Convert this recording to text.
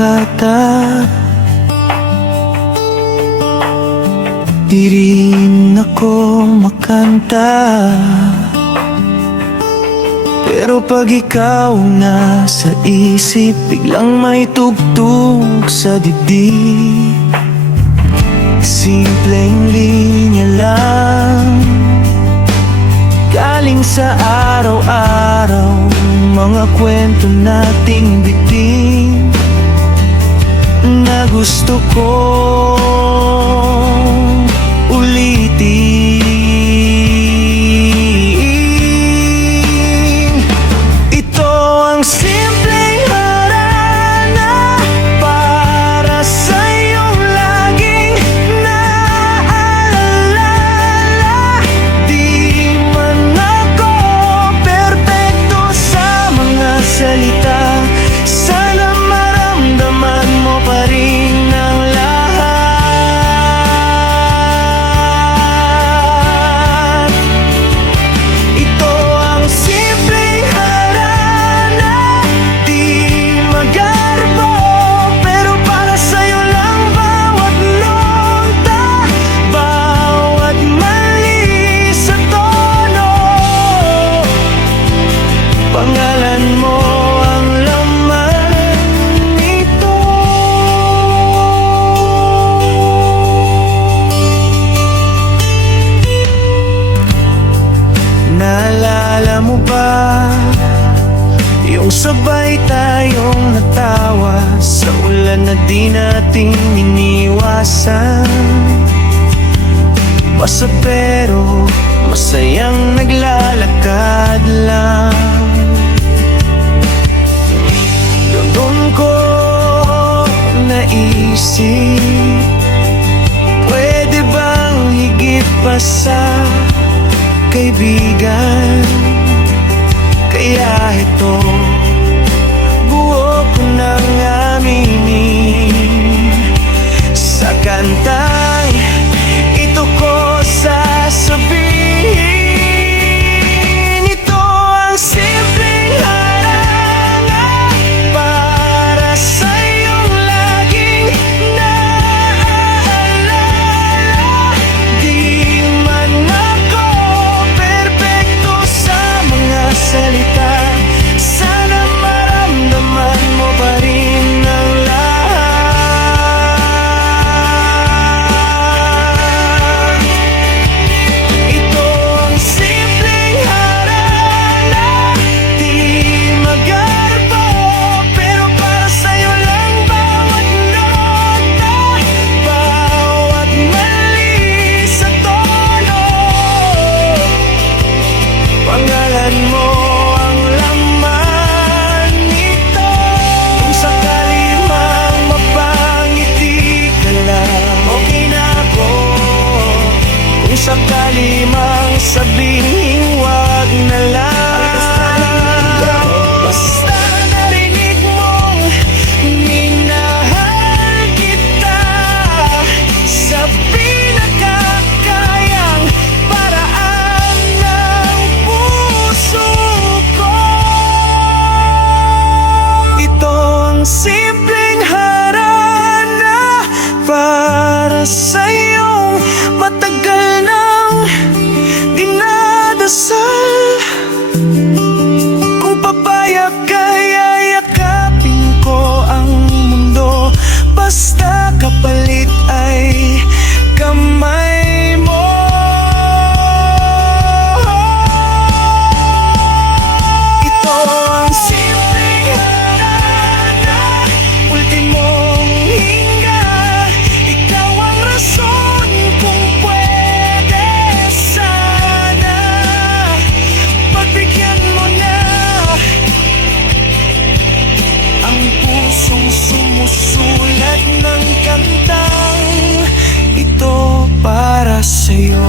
katat. Di rin ako makanta, pero pag ikaw nasa isip, biglang may tugtog sa dibdib. Simpleng linya lang, galing sa araw-araw, mga kwento nating bitin, na gusto kong ulitin. Ito ang simpleng harana para sa iyong laging naaalala. Di man ako perpekto sa mga salita, sana maramdaman mo pa rin ang lahat. Ito ang simpleng harana, di magarbo, pero para sa'yo lang bawat nota, bawat mali sa tono. Pangalan mo ang laman nito. Naalala mo ba yung sabay tayong natawa sa ulan na di natin iniwasan? Basta pero masayang naglalakad lang. Doon ko naisip, pwede bang higit pa sa kaibigan? Kaya ito, buo ko nang aminin sa kantang ito ko sasabihin. Ito ang simpleng harana para sa iyong laging naaalala. Di man ako perpekto sa mga salita, sana maramdaman mo pa rin ang lahat. Ito ang simpleng harana, di magarbo, pero para sa'yo lang bawat nota, bawat mali sa tono. Pangalan mo ang laman nito. Kung sakali mang mapangiti ka lang, okay na ako. Kung sakali mang sabihin wag na lang, basta narinig mong minahal kita sa pinakakayang paraan ng puso ko. Ito ang simpleng harana para sa iyong matagal nang dinadasal. Kung papayag ka, yayakapin ko ang mundo, basta kapalit ay kamay mo. Ito ang simpleng harana, ultimong hinga. Ikaw ang rason kung pwede sana pagbigyan mo na ang pusong sumusulat ng kantang ito para sa'yo.